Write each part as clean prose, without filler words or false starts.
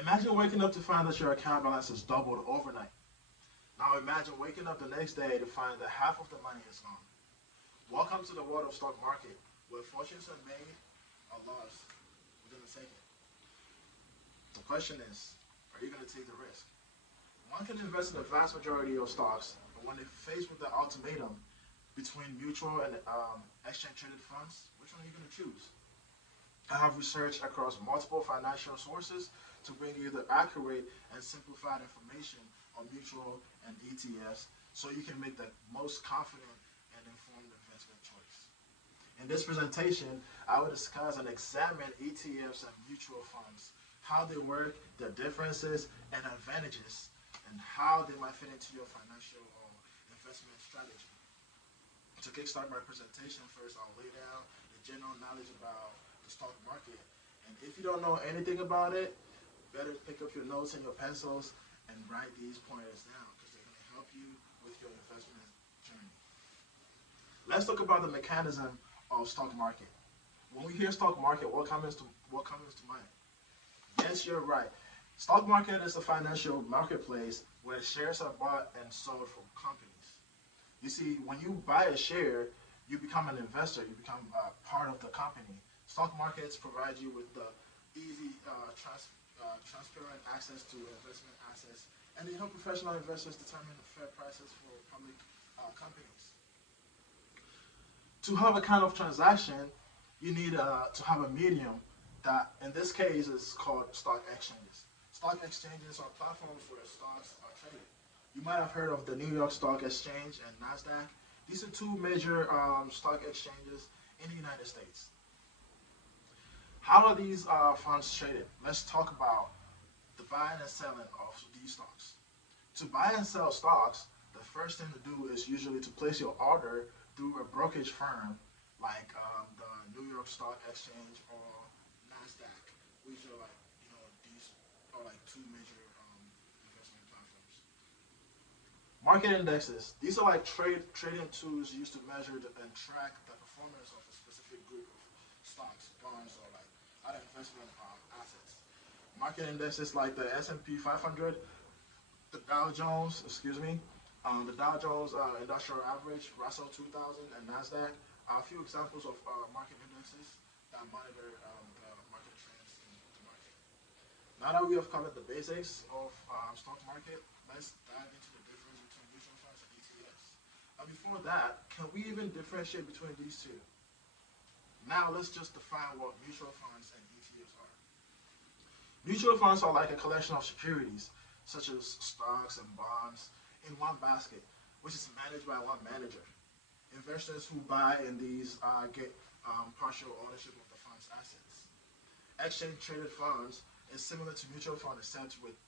Imagine waking up to find that your account balance has doubled overnight. Now imagine waking up the next day to find that half of the money is gone. Welcome to the world of stock market, where fortunes are made or lost within a second. The question is, are you going to take the risk? One can invest in the vast majority of stocks, but when they're faced with the ultimatum between mutual and exchange traded funds, which one are you going to choose? I have researched across multiple financial sources to bring you the accurate and simplified information on mutual and ETFs so you can make the most confident and informed investment choice. In this presentation, I will discuss and examine ETFs and mutual funds, how they work, their differences and advantages, and how they might fit into your financial or investment strategy. To kickstart my presentation, first I'll lay down the general knowledge about the stock market. And if you don't know anything about it, better pick up your notes and your pencils and write these pointers down because they're going to help you with your investment journey. Let's talk about the mechanism of stock market. When we hear stock market, what comes to mind? Yes, you're right. Stock market is a financial marketplace where shares are bought and sold from companies. You see, when you buy a share, you become an investor. You become part of the company. Stock markets provide you with the easy, transparent access to investment assets, and they help professional investors determine the fair prices for public companies. To have a kind of transaction, you need to have a medium that, in this case, is called stock exchanges. Stock exchanges are platforms where stocks are traded. You might have heard of the New York Stock Exchange and NASDAQ. These are two major stock exchanges in the United States. How are these funds traded? Let's talk about the buying and selling of these stocks. To buy and sell stocks, the first thing to do is usually to place your order through a brokerage firm like the New York Stock Exchange or NASDAQ, which are like, these are like two major investment platforms. Market indexes. These are like trading tools used to measure and track the performance of a specific group of stocks, bonds, or like other investment assets. Market indexes like the S&P 500, the Dow Jones, the Dow Jones Industrial Average, Russell 2000, and NASDAQ are a few examples of market indexes that monitor the market trends in the market. Now that we have covered the basics of stock market, let's dive into the difference between mutual funds and ETFs. Before that, can we even differentiate between these two? Now let's just define what mutual funds and ETFs are. Mutual funds are like a collection of securities, such as stocks and bonds, in one basket, which is managed by one manager. Investors who buy in these get partial ownership of the fund's assets. Exchange-traded funds is similar to mutual fund, except with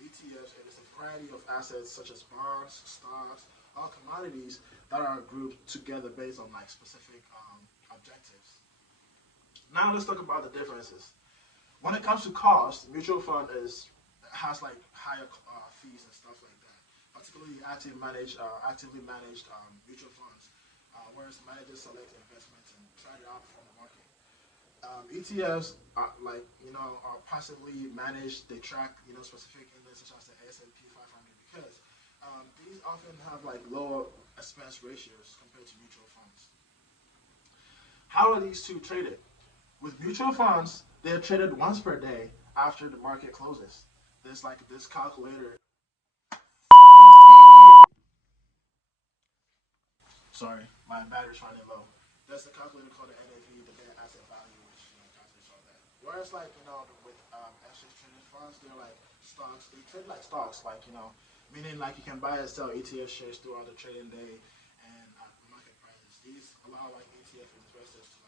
ETFs, it is a variety of assets such as bonds, stocks, or commodities that are grouped together based on like specific objectives. Now let's talk about the differences. When it comes to cost, mutual fund has like higher fees and stuff like that, particularly actively managed mutual funds, whereas managers select investments and try to outperform the market. ETFs are are passively managed. They track specific indexes such as the S&P 500 because these often have like lower expense ratios compared to mutual funds. How are these two traded? With mutual funds, they are traded once per day after the market closes. There's like this calculator. Sorry, my battery's running low. There's a calculator called the NAV, the net asset value, which calculates all that. Whereas like with exchange traded funds, they're like stocks. They trade like stocks, meaning like you can buy and sell ETF shares throughout the trading day and at market prices. These allow like ETF investors to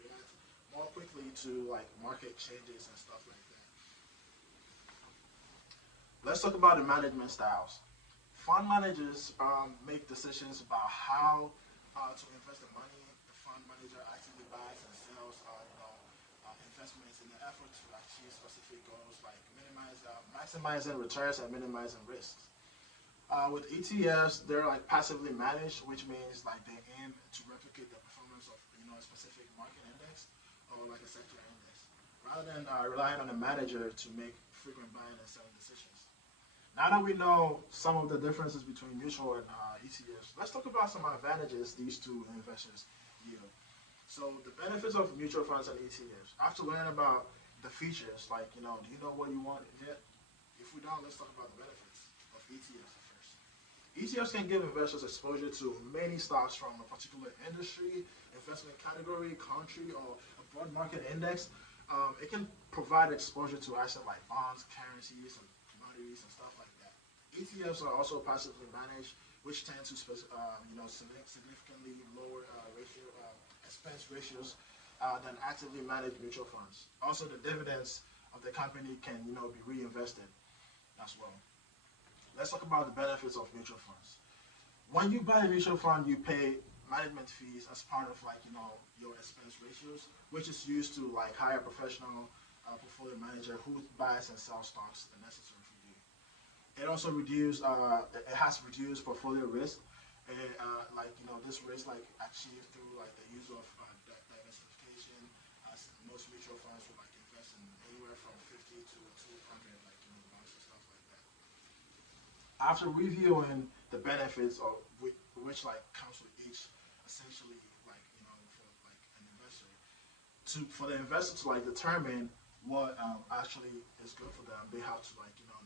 react more quickly to like market changes and stuff like that. Let's talk about the management styles. Fund managers make decisions about how to invest the money. The fund manager actively buys and sells, investments in the effort to achieve specific goals like maximizing returns and minimizing risks. With ETFs, they're like passively managed, which means like they aim to replicate the performance of a specific market index or like a sector index. rather than relying on a manager to make frequent buying and selling decisions. Now that we know some of the differences between mutual and ETFs, let's talk about some advantages these two investors yield. So the benefits of mutual funds and ETFs. After learning about the features, like, do you know what you want yet? If we don't, let's talk about the benefits of ETFs first. ETFs can give investors exposure to many stocks from a particular industry, investment category, country, or a broad market index. It can provide exposure to assets like bonds, currencies, and commodities and stuff like that. ETFs are also passively managed, which tend to significantly lower expense ratios than actively managed mutual funds. Also, the dividends of the company can be reinvested as well. Let's talk about the benefits of mutual funds. When you buy a mutual fund, you pay management fees as part of your expense ratios, which is used to hire a professional portfolio manager who buys and sells stocks the necessary for you. It also it has reduced portfolio risk, and this risk achieved through the use of diversification. As most mutual funds would invest in anywhere from 50 to 200 bonds and stuff like that. After reviewing the benefits of which comes with each, essentially for an investor, for the investor to determine what actually is good for them, they have to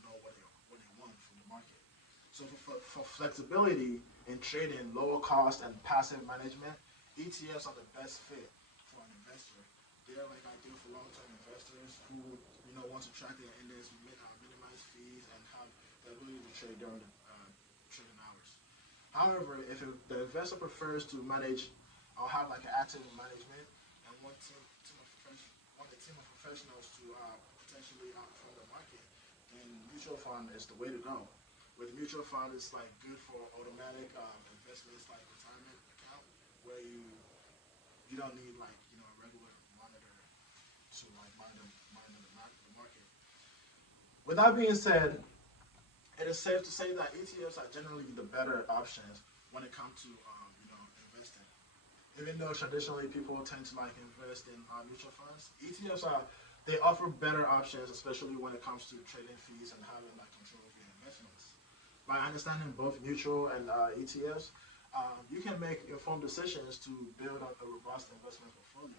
know what they want from the market. So for flexibility in trading, lower cost, and passive management, ETFs are the best fit for an investor. They're ideal for long-term investors who want to track their index, minimize fees, and have the ability to trade during the trading hours. However, if the investor prefers to manage or have an active management and want a team of professionals to potentially outperform the market, then mutual fund is the way to go. With mutual fund, it's good for automatic investments like retirement account, where you don't need a regular monitor to monitor the market. With that being said, it is safe to say that ETFs are generally the better options when it comes to investing. Even though traditionally people tend to invest in mutual funds, ETFs they offer better options, especially when it comes to trading fees and having control of your investments. By understanding both mutual and ETFs, you can make informed decisions to build up a robust investment portfolio.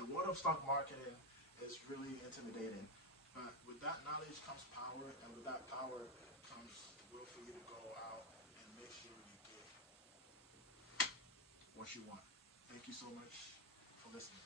The world of stock marketing is really intimidating, but with that knowledge comes power, and with that power comes the will for you to go out and make sure you get what you want. Thank you so much for listening.